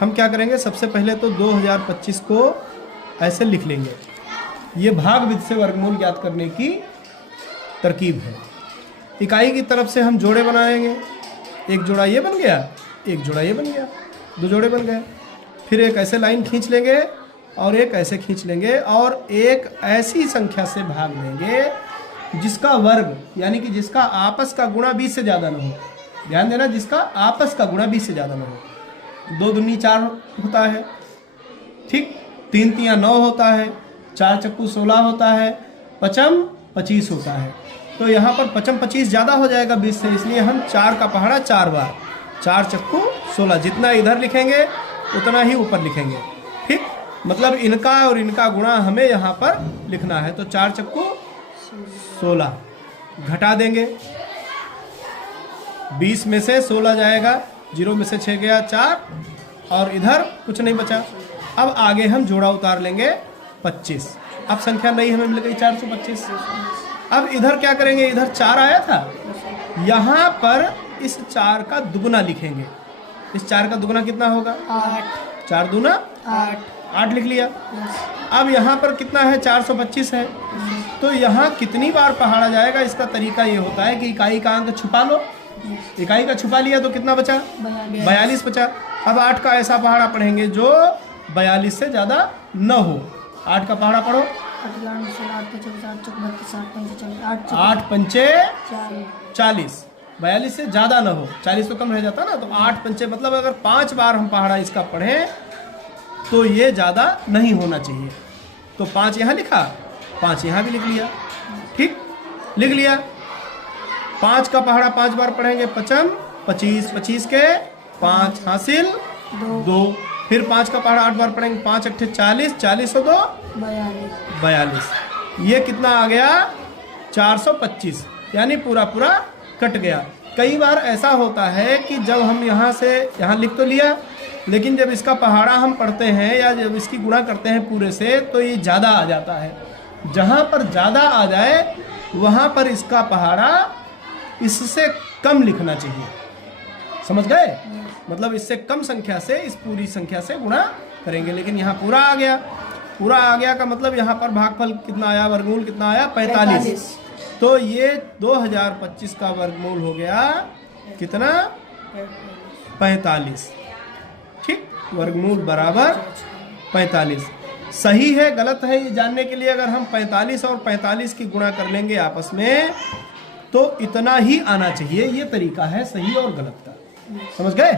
हम क्या करेंगे, सबसे पहले तो 2025 को ऐसे लिख लेंगे। ये भाग विधि से वर्गमूल ज्ञात करने की तरकीब है। इकाई की तरफ से हम जोड़े बनाएंगे। एक जोड़ा ये बन गया, एक जोड़ा ये बन गया, दो जोड़े बन गए। फिर एक ऐसे लाइन खींच लेंगे और एक ऐसे खींच लेंगे और एक ऐसी संख्या से भाग लेंगे जिसका वर्ग यानी कि जिसका आपस का गुणा 20 से ज़्यादा ना हो। ध्यान देना, जिसका आपस का गुणा 20 से ज़्यादा ना हो। 2 दूनी 4 होता है, ठीक, 3 तियां 9 होता है, 4 चक्कू 16 होता है, पचम 25 होता है। तो यहाँ पर पचम 25 ज़्यादा हो जाएगा 20 से, इसलिए हम 4 का पहाड़ा 4 बार, 4 चक्कू 16, जितना इधर लिखेंगे उतना ही ऊपर लिखेंगे, ठीक। मतलब इनका और इनका गुणा हमें यहाँ पर लिखना है। तो 4 चक्कू 16 घटा देंगे, 20 में से 16 जाएगा, 0 में से 6 गया 4 और इधर कुछ नहीं बचा। अब आगे हम जोड़ा उतार लेंगे 25। अब संख्या नई हमें मिल गई 425। अब इधर क्या करेंगे, इधर 4 आया था, यहाँ पर इस 4 का दुगुना लिखेंगे। इस 4 का दुगुना कितना होगा, 8। 4 दूना 8 लिख लिया। अब यहाँ पर कितना है, 425 है। तो यहाँ कितनी बार पहाड़ा जाएगा, इसका तरीका ये होता है कि इकाई का अंक छुपा लो। इकाई का छुपा लिया तो कितना बचा, 42 बचा। अब 8 का ऐसा पहाड़ा पढ़ेंगे जो 42 से ज़्यादा न हो। 8 का पहाड़ा पढ़ो, 8 पंचे 40, 42 से ज़्यादा ना हो, 40 तो कम रह जाता ना। तो 8 पंचे मतलब अगर 5 बार हम पहाड़ा इसका पढ़ें तो ये ज़्यादा नहीं होना चाहिए। तो 5 यहाँ लिखा, 5 यहाँ भी लिख लिया, ठीक, लिख लिया। 5 का पहाड़ा 5 बार पढ़ेंगे, पचम 25, 25 के 5 हासिल 2। फिर 5 का पहाड़ा 8 बार पढ़ेंगे, 5 अट्ठे 40, 40 और 2 42। ये कितना आ गया, 425, यानी पूरा पूरा कट गया। कई बार ऐसा होता है कि जब हम यहाँ से यहाँ लिख तो लिया, लेकिन जब इसका पहाड़ा हम पढ़ते हैं या जब इसकी गुणा करते हैं पूरे से तो ये ज़्यादा आ जाता है। जहाँ पर ज़्यादा आ जाए वहाँ पर इसका पहाड़ा इससे कम लिखना चाहिए। समझ गए, मतलब इससे कम संख्या से इस पूरी संख्या से गुणा करेंगे। लेकिन यहाँ पूरा आ गया, पूरा आ गया का मतलब यहाँ पर भागफल कितना आया, वर्गमूल कितना आया, 45। तो ये 2025 का वर्गमूल हो गया कितना, 45, ठीक। वर्गमूल बराबर 45। सही है गलत है ये जानने के लिए अगर हम 45 और 45 की गुणा कर लेंगे आपस में तो इतना ही आना चाहिए। ये तरीका है सही और गलत का। समझ गए।